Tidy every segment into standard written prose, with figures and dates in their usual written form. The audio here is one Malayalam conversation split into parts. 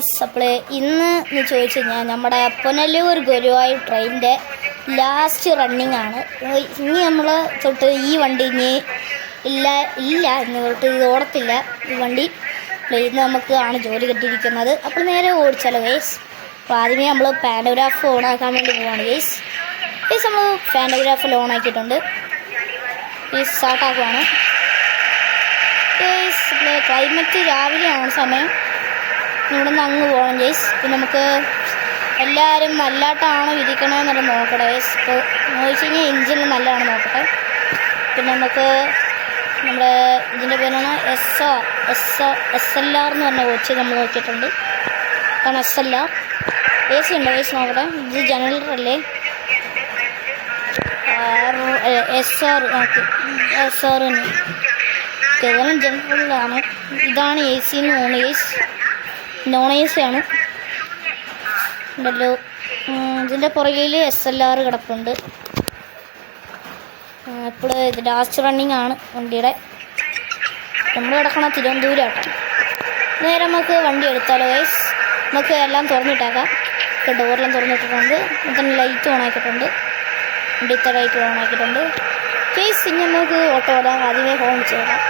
ഗൈസ്, അപ്പോൾ ഇന്ന് ചോദിച്ചു കഴിഞ്ഞാൽ നമ്മുടെ പുനലൂർ ഗുരുവായൂർ ട്രെയിനിൻ്റെ ലാസ്റ്റ് റണ്ണിങ് ആണ്. ഇനി നമ്മൾ തൊട്ട് ഈ വണ്ടി ഇനി ഇല്ല ഇന്ന് തൊട്ട് ഇത് ഓടത്തില്ല ഈ വണ്ടി. ഇന്ന് നമുക്ക് ആണ് ജോലി കിട്ടിയിരിക്കുന്നത്. അപ്പോൾ നേരെ ഓടിച്ചാലോ ഗൈസ്. അപ്പോൾ ആദ്യമേ നമ്മൾ പാൻറ്റോഗ്രാഫ് ഓണാക്കാൻ വേണ്ടി പോവാണ് ഗൈസ്. നമ്മൾ പാൻറ്റോഗ്രാഫിൽ ഓണാക്കിയിട്ടുണ്ട്. സ്റ്റാർട്ടാക്കുവാണ് ഗൈസ്. ക്ലൈമറ്റ് രാവിലെ ആണ് സമയം. ഇവിടെ നിന്ന് അങ്ങ് പോകണം ഗൈസ്. പിന്നെ നമുക്ക് എല്ലാവരും നല്ലതായിട്ടാണോ ഇരിക്കണമെന്നൊക്കെ നോക്കട്ടെ ഗൈസ്. ഇപ്പോൾ നോക്കിച്ച് കഴിഞ്ഞാൽ എഞ്ചിൻ നല്ലതാണ് നോക്കട്ടെ. പിന്നെ നമുക്ക് നമ്മുടെ ഇതിൻ്റെ പേരാണ് SLR എന്ന് പറഞ്ഞ കോച്ച് നമ്മൾ നോക്കിയിട്ടുണ്ട്. കാരണം SLR AC ഉണ്ടോ ഗൈസ് നോക്കട്ടെ. ഇത് ജനറലല്ലേ. SR തന്നെ. കേവലം ജനറലാണ്. ഇതാണ് AC എന്ന് തോന്നുന്നു ഗൈസ്. നോൺ AC ആണ് ഉണ്ടല്ലോ. ഇതിൻ്റെ പുറകിൽ SLR കിടപ്പുണ്ട്. ഇപ്പോൾ ഇത് ലാസ്റ്റ് റണ്ണിങ് ആണ് വണ്ടിയുടെ. നമ്മൾ കിടക്കണ തിരുവനന്തപുരമായിട്ടാണ്. നേരെ നമുക്ക് വണ്ടി എടുത്താലോ ഗൈസ്. നമുക്ക് എല്ലാം തുറന്നിട്ടേക്കാം. ഡോറെല്ലാം തുറന്നിട്ടിട്ടുണ്ട്. തന്നെ ലൈറ്റ് ഓൺ ആക്കിയിട്ടുണ്ട്. വണ്ടിത്തെ ലൈറ്റ് ഓൺ ആക്കിയിട്ടുണ്ട് ഗൈസ്. ഇനി നമുക്ക് ഓട്ടോ ഓടാൻ ആദ്യമേ ഹോൺ ചെയ്യണം.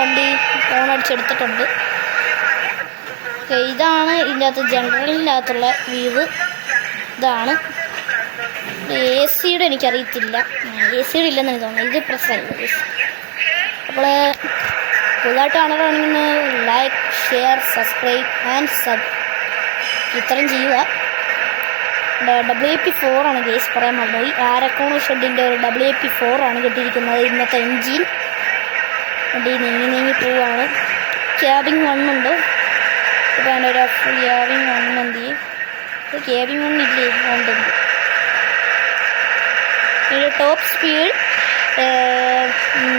വണ്ടി ഫോൺ അടിച്ചെടുത്തിട്ടുണ്ട്. ഇതാണ് ഇതിൻ്റെ അകത്ത് ജനറലിൻ്റെ അകത്തുള്ള വ്യൂ. ഇതാണ് AC എനിക്കറിയത്തില്ല. AC ഇല്ലെന്ന് എനിക്ക് തോന്നുന്നു. ഇത് പ്രശ്നമില്ല. അപ്പോൾ പുതുതായിട്ട് കാണുകയാണെങ്കിൽ ലൈക്ക്, ഷെയർ, സബ്സ്ക്രൈബ് ആൻഡ് ഇത്രയും ചെയ്യുക. WP4 ആണ് ഗേസ് പറയാൻ മറന്നുപോയി. ആരക്കോണ ഷെഡിൻ്റെ ഒരു WP4 ആണ് കിട്ടിയിരിക്കുന്നത്. ഇന്നത്തെ എൻജിൻ വണ്ടി നീങ്ങി പോവാണ്. ക്യാബിൻ 1 ഉണ്ട്. ഇപ്പം ഒരു ക്യാബിൻ 1 എന്ത് ചെയ്യും. ക്യാബിൻ 1 ഇല്ലേ ഉണ്ട്. ഇതിൻ്റെ ടോപ്പ് സ്പീഡ്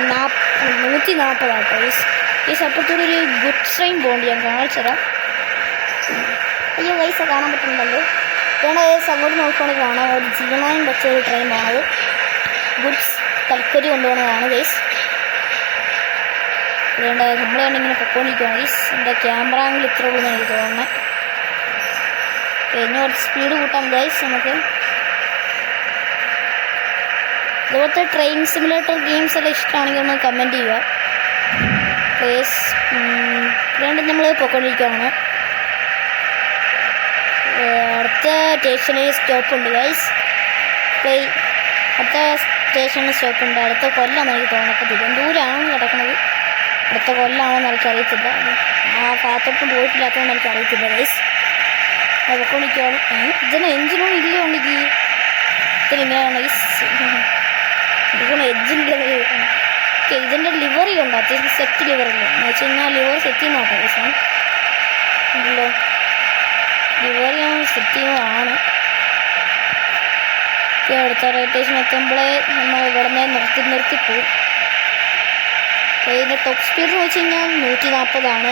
140 ആട്ടോ. ഈ സപ്പോർട്ടോടെ ഒരു ഗുഡ് ട്രെയിൻ പോകേണ്ടി ഞാൻ കാണിച്ചു തരാം. അയ്യോ പൈസ കാണാൻ പറ്റുന്നുണ്ടല്ലോ. ഇതാണ് അങ്ങോട്ട് നോക്കുകയാണെങ്കിൽ കാണാം. ഒരു G9 വെച്ചൊരു ട്രെയിൻ പോണത്. ഗുഡ്സ് കൽക്കരി കൊണ്ടുപോകുന്നതാണ് ഗൈസ്. അതുകൊണ്ട് നമ്മൾ തന്നെ ഇങ്ങനെ പൊക്കോണ്ടിരിക്കുകയാണ് ഗൈസ്. എൻ്റെ ക്യാമറ ആംഗിൾ ഇത്ര ഉള്ളൂ എനിക്ക് തോന്നുന്നത്. ഇനി കുറച്ച് സ്പീഡ് കൂട്ടാം ഗൈസ് നമുക്ക്. ഇതുപോലത്തെ ട്രെയിൻ സിമുലേറ്റർ ഗെയിംസ് എല്ലാം ഇഷ്ടമാണെങ്കിൽ ഒന്ന് കമൻറ്റ് ചെയ്യുക പ്ലീസ്. അതുകൊണ്ട് നമ്മൾ പൊക്കോണ്ടിരിക്കുകയാണ്. അടുത്ത സ്റ്റേഷനിൽ സ്റ്റോപ്പുണ്ട് ഗൈസ്. അടുത്ത സ്റ്റേഷനിൽ സ്റ്റോപ്പുണ്ട്. അടുത്ത കൊല്ലമാണ് എനിക്ക് തോന്നുന്നത്. അപ്പോൾ തിരുവനന്തപുരമാണ് കിടക്കുന്നത്. അടുത്ത കൊല്ലമാണെന്ന് എനിക്കറിയത്തില്ല. ആ ഭാഗത്തോട്ടും പോയിട്ടില്ലാത്തതുകൊണ്ട് എനിക്കറിയത്തില്ല ഗൈസ്. പൊക്കോണ്ടിരിക്കുകയാണ്. ഇതിന് എഞ്ചിനൊന്നും ഇല്ല ഉണ്ടെങ്കിൽ ഇതിനിങ്ങനെയാണ് ഗൈസ്. ഇതിന് എഞ്ചിൻ്റെ ഇതിൻ്റെ ലിവറി ഉണ്ട്. അത്യാവശ്യം സെറ്റ് ലിവറില്ല എന്ന് വെച്ച് കഴിഞ്ഞാൽ ലിവർ സെറ്റ് ചെയ്യുന്ന നോക്കാം ഗൈസ്. ഉണ്ടല്ലോ ലിവറി സെറ്റ് ചെയ്യുന്നതാണ്. അടുത്ത റെയിൽവേ സ്റ്റേഷൻ എത്തുമ്പോഴേ നമ്മൾ ഇവിടെ നിന്ന് നിർത്തിപ്പോവും. ഇതിൻ്റെ ടോപ്പ് സ്പീഡ് എന്ന് വെച്ച് കഴിഞ്ഞാൽ 140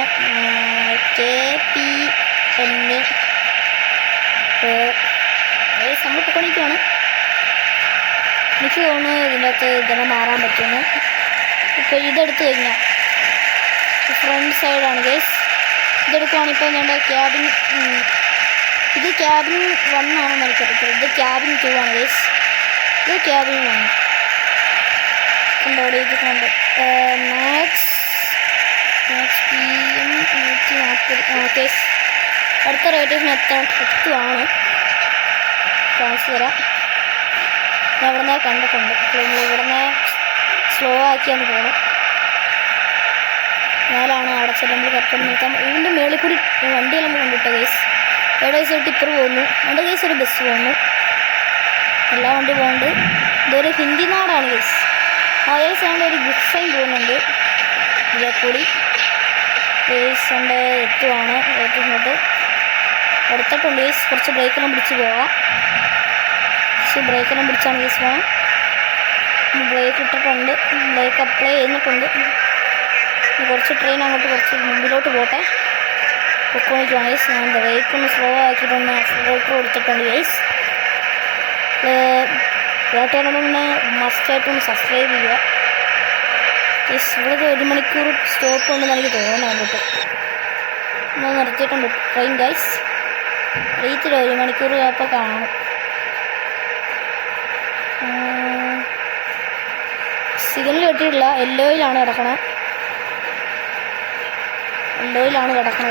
KPN. നമ്മൾ പൊക്കണിക്കാണ്. എനിക്ക് തോന്നുന്നു ഇതിൻ്റെ അകത്ത് ഇതെല്ലാം മാറാൻ പറ്റുന്നു. ഇപ്പോൾ ഇതെടുത്തു കഴിഞ്ഞാൽ ഫ്രണ്ട് സൈഡാണ് ഗൈസ്. ഇതെടുക്കുവാണെങ്കിൽ ഇപ്പോൾ ഞങ്ങളുടെ ക്യാബിൻ ഇത് ക്യാബിൻ 1 ആണെന്ന് എനിക്കറിയത്തില്ല. ഇത് ക്യാബിൻ 2 ആണ് ഗൈസ്. ഇത് ക്യാബിൻ 1 കൊണ്ടോടെ ഇതുകൊണ്ട് മാക്സ് PM 140 കേസ്. അടുത്ത റേറ്റേഷൻ എത്തുവാണ്. കാണിച്ചു തരാം. ഞാൻ ഇവിടെ നിന്ന് കണ്ടിട്ടുണ്ട്. ഇവിടെ നിന്ന് സ്ലോ ആക്കിയാണ് പോകണം. മേലാണ് അവിടെ ചെല്ലുമ്പോൾ കറക്റ്റ് നിർത്താം. ഇതിൻ്റെ മേളിൽ കൂടി വണ്ടിയെല്ലാം കൊണ്ടിട്ട കേസ്. എവിടെ കേസ് ടിപ്പർ പോകുന്നു. അവിടെ കേസ് ഒരു ബസ് പോകുന്നു. എല്ലാ വണ്ടി പോകുന്നുണ്ട്. ഇതൊരു ഹിന്ദി നാടാണ് കേസ്. ആ കേസ് അവിടെ ഒരു ഗുഡ് ട്രെയിൻ പോകുന്നുണ്ട്. ഇതിലെ കൂടി കേസ് ഉണ്ട്. എത്തുവാണ്. ഇങ്ങോട്ട് എടുത്തിട്ടുണ്ട് കേസ്. കുറച്ച് ബ്രേക്കെല്ലാം പിടിച്ച് പോവാം. ബ്രേക്കെല്ലാം പിടിച്ചാണ് കേസ് പോകാം. ബ്രേക്ക് ഇട്ടിട്ടുണ്ട്. ബ്രേക്ക് അപ്ലൈ ചെയ്യുന്നിട്ടുണ്ട്. കുറച്ച് ട്രെയിൻ അങ്ങോട്ട് കുറച്ച് മുമ്പിലോട്ട് പോട്ടെ. പൊക്കോണിക്കുവാണ് ഗൈസ്. ഞാൻ ബ്രേക്ക് ഒന്ന് സ്ലോ ആക്കിയിട്ടൊന്ന് ആക്സിലറേറ്റർ കൊടുത്തിട്ടുണ്ട് ഗൈസ്. കേട്ടവരൊന്ന് മസ്റ്റായിട്ടൊന്ന് സബ്സ്ക്രൈബ് ചെയ്യുക. ഇവിടെ 1 മണിക്കൂർ സ്റ്റോപ്പ് ഉണ്ടെന്ന് എനിക്ക് തോന്നുന്നു. അങ്ങോട്ട് നിർത്തിയിട്ടുണ്ട് ട്രെയിൻ ഗൈസ്. അറിയത്തില്ല, 1 മണിക്കൂർ അപ്പോൾ കാണും. സിഗ്നൽ കിട്ടിയിട്ടില്ല. യെല്ലോയിലാണ് കിടക്കണത്.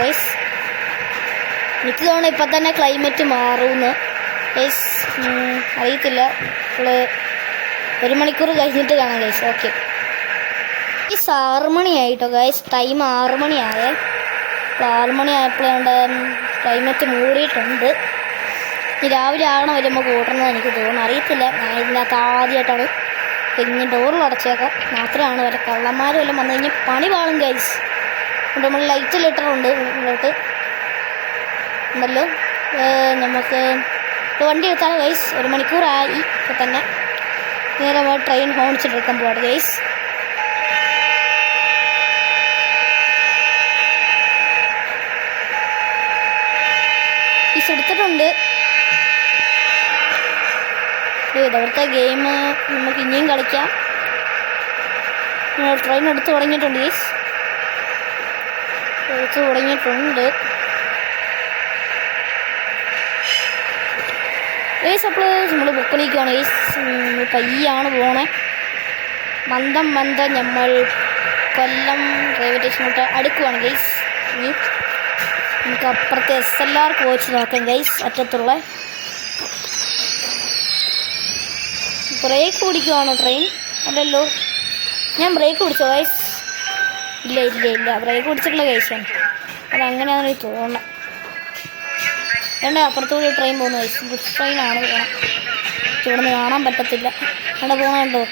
ഗൈസ്. എനിക്ക് തോന്നുന്നു ഇപ്പം തന്നെ ക്ലൈമറ്റ് മാറുമെന്ന്. ഗൈസ് അറിയത്തില്ല. ഇപ്പോൾ 1 മണിക്കൂർ കഴിഞ്ഞിട്ട് കാണാം ഗൈസ്. ഓക്കെ ഗൈസ്, 6 മണിയായിട്ടോ ഗൈസ്. ടൈം 6 മണിയായേ. ഇപ്പോൾ 6 മണിയായപ്പോഴേണ്ട ക്ലൈമറ്റ് മൂടിയിട്ടുണ്ട്. ഇനി രാവിലെ ആകണം വരുമ്പോൾ കൂട്ടണമെന്ന് എനിക്ക് തോന്നുന്നു. അറിയത്തില്ല, ഞാൻ ഇതിനകത്ത് ആദ്യമായിട്ടാണ്. ഇനി ഡോറിൽ അടച്ചേക്കാം. മാത്രമാണ് വരെ കള്ളന്മാരും എല്ലാം വന്നു കഴിഞ്ഞാൽ പണി പാളും ഗൈസ്. നമ്മൾ ലൈറ്റ് ലിറ്ററുണ്ട് ഉള്ളിലോട്ട് ഉണ്ടല്ലോ. നമുക്ക് വണ്ടി എടുത്താലോ ഗൈസ്. 1 മണിക്കൂറായി ഇപ്പോൾ തന്നെ. നേരെ ട്രെയിൻ ഹോണിച്ചിട്ടെടുക്കാൻ പോവാണ് ഗൈസ്. എടുത്തിട്ടുണ്ട്. ഇതവിടുത്തെ ഗെയിം നമുക്ക് ഇനിയും കളിക്കാം. ട്രെയിൻ എടുത്ത് തുടങ്ങിയിട്ടുണ്ട് ഗൈസ്. ഗൈസ് അപ്പോൾ നമ്മൾ ബുക്ക് നിൽക്കുകയാണ് ഗൈസ്. പയ്യാണ് പോണേ. മന്ദം നമ്മൾ കൊല്ലം റെയിൽവേ സ്റ്റേഷനോട്ട് അടുക്കുവാണ് ഗൈസ്. ഇനി നമുക്ക് അപ്പുറത്തെ SLR കോച്ച് നോക്കാം ഗൈസ്. അറ്റത്തുള്ള ബ്രേക്ക് പിടിക്കുവാണോ ട്രെയിൻ? അല്ലല്ലോ, ഞാൻ ബ്രേക്ക് പിടിച്ചോ ഗൈസ്? ഇല്ല ബ്രേക്ക് പിടിച്ചിട്ടുള്ള ഗൈസാണ്. അതങ്ങനെയാണെന്ന് എനിക്ക് തോന്നണം. അപ്പുറത്തുകൂടി ട്രെയിൻ പോകുന്നു ഗൈസ്. ഗുഡ്സ് ട്രെയിനാണ് പോകണം. ഇവിടെ നിന്ന് കാണാൻ പറ്റത്തില്ല. അവിടെ പോകണുണ്ടോ?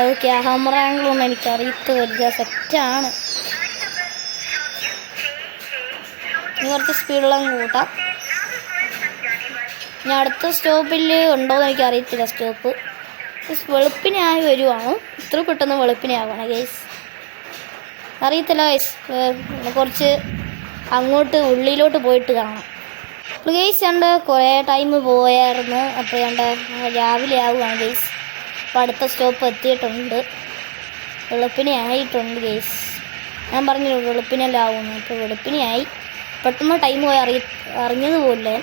അത് ക്യാമറ ആംഗിളൊന്നും എനിക്കറിയത്തില്ല. സെറ്റാണ്. ഇനി കുറച്ച് സ്പീഡുള്ള കൂട്ടാം. ഇനി അടുത്ത സ്റ്റോപ്പിൽ ഉണ്ടോയെന്ന് എനിക്കറിയത്തില്ല. സ്റ്റോപ്പ് വെളുപ്പിനായി വരുവാണ്. ഇത്ര പെട്ടെന്ന് വെളുപ്പിനാവണം ഗൈസ്. അറിയത്തില്ല ഗൈസ്. കുറച്ച് അങ്ങോട്ട് ഉള്ളിലോട്ട് പോയിട്ട് കാണാം. അപ്പോൾ ഗൈസ് കുറേ ടൈം പോയായിരുന്നു. അപ്പോൾ രാവിലെ ആവുകയാണ് ഗൈസ്. അപ്പോൾ അടുത്ത സ്റ്റോപ്പ് എത്തിയിട്ടുണ്ട്. വെളുപ്പിനെ ആയിട്ടുണ്ട് ഗൈസ്. ഞാൻ പറഞ്ഞു വെളുപ്പിനെല്ലാം ആവുന്നു. അപ്പോൾ വെളുപ്പിനെയായി. പെട്ടെന്ന് ടൈം പോയി അറിഞ്ഞതുപോലെ.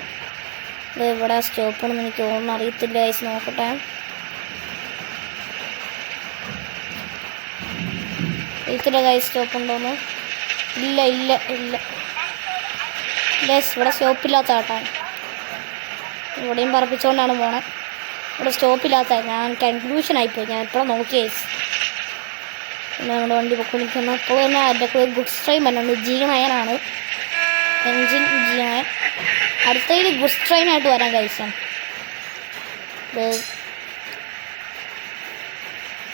ഇവിടെ സ്റ്റോപ്പാണെന്ന് എനിക്ക് തോന്നുന്നു. അറിയത്തില്ല ഗൈസ്. നോക്കട്ടെ. അറിയത്തില്ല ഗൈസ് സ്റ്റോപ്പ് ഉണ്ടോന്ന്. ഇല്ല ഗൈസ്, ഇവിടെ സ്റ്റോപ്പില്ലാത്ത കേട്ടാണ്. ഇവിടെയും പറപ്പിച്ചുകൊണ്ടാണ് പോണേ. ഇവിടെ സ്റ്റോപ്പില്ലാത്ത. ഞാൻ കൺക്ലൂഷനായിപ്പോയി. ഞാൻ ഇപ്പോഴും നോക്കി ഗൈസ്. പിന്നെ നമ്മുടെ വണ്ടി പൊക്കൊണ്ടിരിക്കുന്നു. അപ്പോൾ തന്നെ അതിൻ്റെ കൂടെ ഗുഡ്സ് ട്രെയിൻ വരുന്നുണ്ട്. G9 engine G9. അടുത്തതിൽ ഗുഡ്സ് ട്രെയിനായിട്ട് വരാൻ കഴിച്ചാണ്.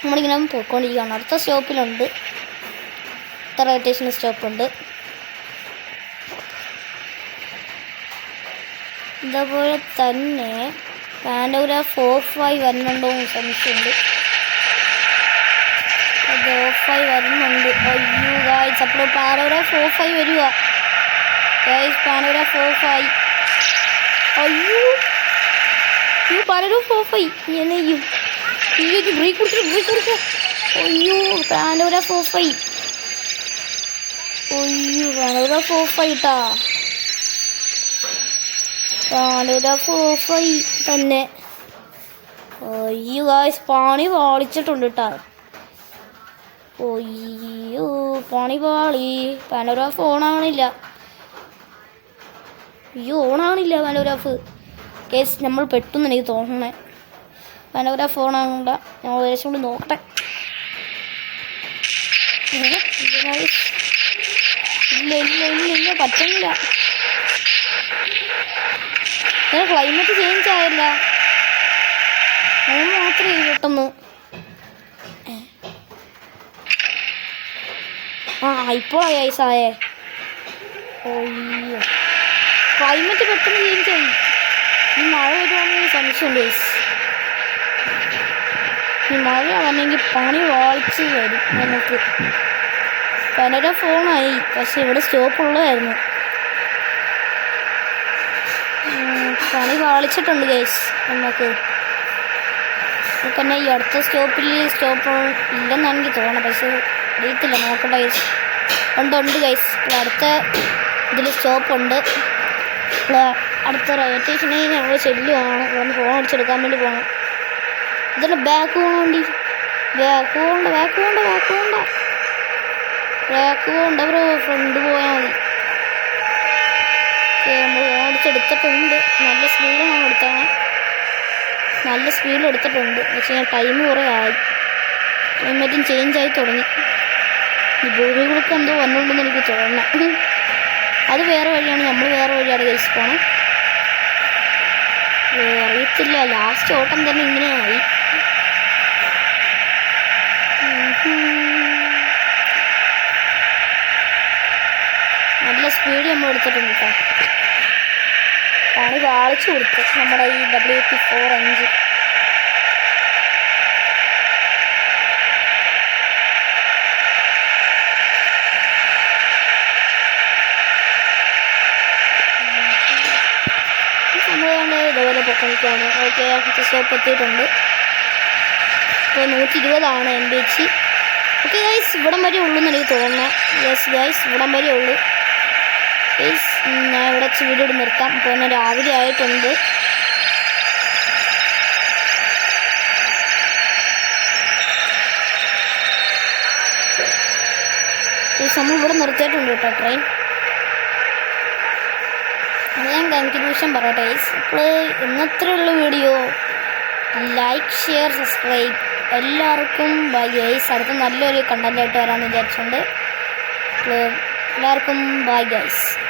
നമ്മളിങ്ങനെ പോയിക്കൊണ്ടിരിക്കുകയാണ്. അടുത്ത സ്റ്റോപ്പിലുണ്ട്. അടുത്ത റെയിൽവേ സ്റ്റേഷൻ സ്റ്റോപ്പുണ്ട്. ഇതേപോലെ തന്നെ പാൻഡോഗ്രാഫ് 45 വരുന്നുണ്ടോ എന്ന് സംശയമുണ്ട്. 45 വരുന്നുണ്ട്. അയ്യോ ഗായ്സ്, അപ്പോൾ പാൻഡോഗ്രാഫ് 45 വരിക ഗായ്സ്. പാൻഡോഗ്രാഫ് 45. അയ്യോ പാൻഡോഗ്രാഫ് 45 എന്നെയ്യും. ബ്രേക്ക് കൊടുക്കുക. അയ്യോ പാൻഡോഗ്രാഫ് 45. അയ്യോ പാൻഡോഗ്രാഫ് 45 ഇട്ടാ. പാൻഡോഗ്രാഫ് 45 തന്നെ. അയ്യോ ഗായ്സ്, പണി പാളിച്ചിട്ടുണ്ട് കേട്ടോ. അയ്യോ പണി പാളി. പാൻഡോഗ്രാഫ് ഓണാവണില്ല. പാൻഡോഗ്രാഫ് കേസ്. നമ്മൾ പെട്ടെന്ന് എനിക്ക് തോന്നണേ. പാൻഡോഗ്രാഫ് ഓണാകണ്ട. ഞാൻ ഏകദേശം കൂടി നോക്കട്ടെ. ഇല്ല പറ്റുന്നില്ല. ക്ലൈമറ്റ് ചേഞ്ച് ആയല്ല. അത് മാത്രമേ പെട്ടെന്ന്. ഇപ്പോഴായി ഐസായേ. അയ്യോ ക്ലൈമറ്റ് പെട്ടെന്ന് ചേഞ്ച് ആയി. ഈ മഴ വരുവാണെങ്കിൽ സംശയമുണ്ട് ഗൈസ്. ഈ മഴ വന്നെങ്കിൽ പണി വാളിച്ച് വരും നമുക്ക്. പലരെ ഫോണായി. പക്ഷെ ഇവിടെ സ്റ്റോപ്പ് ഉള്ളതായിരുന്നു. പണി വാളിച്ചിട്ടുണ്ട് ഗൈസ് നമുക്ക്. നമുക്ക് തന്നെ ഈ അടുത്ത സ്റ്റോപ്പ് ഇല്ലെന്നാണ് എനിക്ക് തോന്നുന്നത്. പക്ഷേ അറിയത്തില്ല, നോക്കട്ടെ ഗൈസ്. ഉണ്ട് ഗൈസ്. അടുത്ത ഇതിൽ സ്റ്റോപ്പുണ്ട്. അടുത്ത റെയിൽവേ സ്റ്റേഷനിൽ ഞങ്ങൾ ശല്യമാണ്. ഒന്ന് ഫോൺ അടിച്ചെടുക്കാൻ വേണ്ടി പോകണം. ഇതിൻ്റെ ബാക്ക് പോകണ്ടി. ബാക്ക് പോകണ്ട ബ്രോ, ഫ്രണ്ട് പോയാൽ മതി. നമ്മൾ ഫോൺ അടിച്ചെടുത്തിട്ടുണ്ട്. നല്ല സ്പീഡിലാണ് എടുത്താണ്. നല്ല സ്പീഡിൽ എടുത്തിട്ടുണ്ട്. പക്ഷേ ഞാൻ ടൈം കുറേ ആയി. ക്ലൈമറ്റും ചേഞ്ചായി തുടങ്ങി. ഈ ഭൂമികൾക്ക് എന്തോ വന്നുകൊണ്ടെന്ന് എനിക്ക് തോന്നണം. അത് വേറെ വഴിയാണ്, നമ്മൾ വേറെ വഴിയാണ് ഗൈസ് പോകണം. അറിയത്തില്ല, ലാസ്റ്റ് ഓട്ടം തന്നെ ഇങ്ങനെയായി. നല്ല സ്പീഡ് നമ്മൾ എടുത്തിട്ടുണ്ട് കേട്ടോ. പണി വാളിച്ചു കൊടുത്ത് നമ്മുടെ ഈ WP4 5. സമയമാണ് ഇതുപോലെ പൊക്കണിക്കാണ്. ഓക്കെ, സ്റ്റോപ്പ് എത്തിയിട്ടുണ്ട്. ഇപ്പോൾ 120 MBH. ഓക്കെ ഗൈസ്, ഇവിടം വരെ ഉള്ളൂ എന്ന് എനിക്ക് തോന്നുന്നത്. യെസ് ഗൈസ്, ഇവിടം വരെ ഉള്ളൂ ഗൈസ്. ഞാൻ ഇവിടെ വീഡിയോ നിർത്താം. ഇപ്പോൾ തന്നെ രാവിലെ ആയിട്ടുണ്ട്. നമ്മൾ ഇവിടെ നിർത്തിയിട്ടുണ്ട് കേട്ടോ ട്രെയിൻ. ഞാൻ കൺക്ലൂഷൻ പറയട്ടെ ഗൈസ്. ഇപ്പോൾ ഇന്നത്രയുള്ള വീഡിയോ ലൈക്ക്, ഷെയർ, സബ്സ്ക്രൈബ്. എല്ലാവർക്കും ബൈ ഗൈസ്. അടുത്ത നല്ലൊരു കണ്ടൻ്റായിട്ട് വരാമെന്ന് വിചാരിച്ചുകൊണ്ട് എല്ലാവർക്കും ബൈ ഗൈസ്.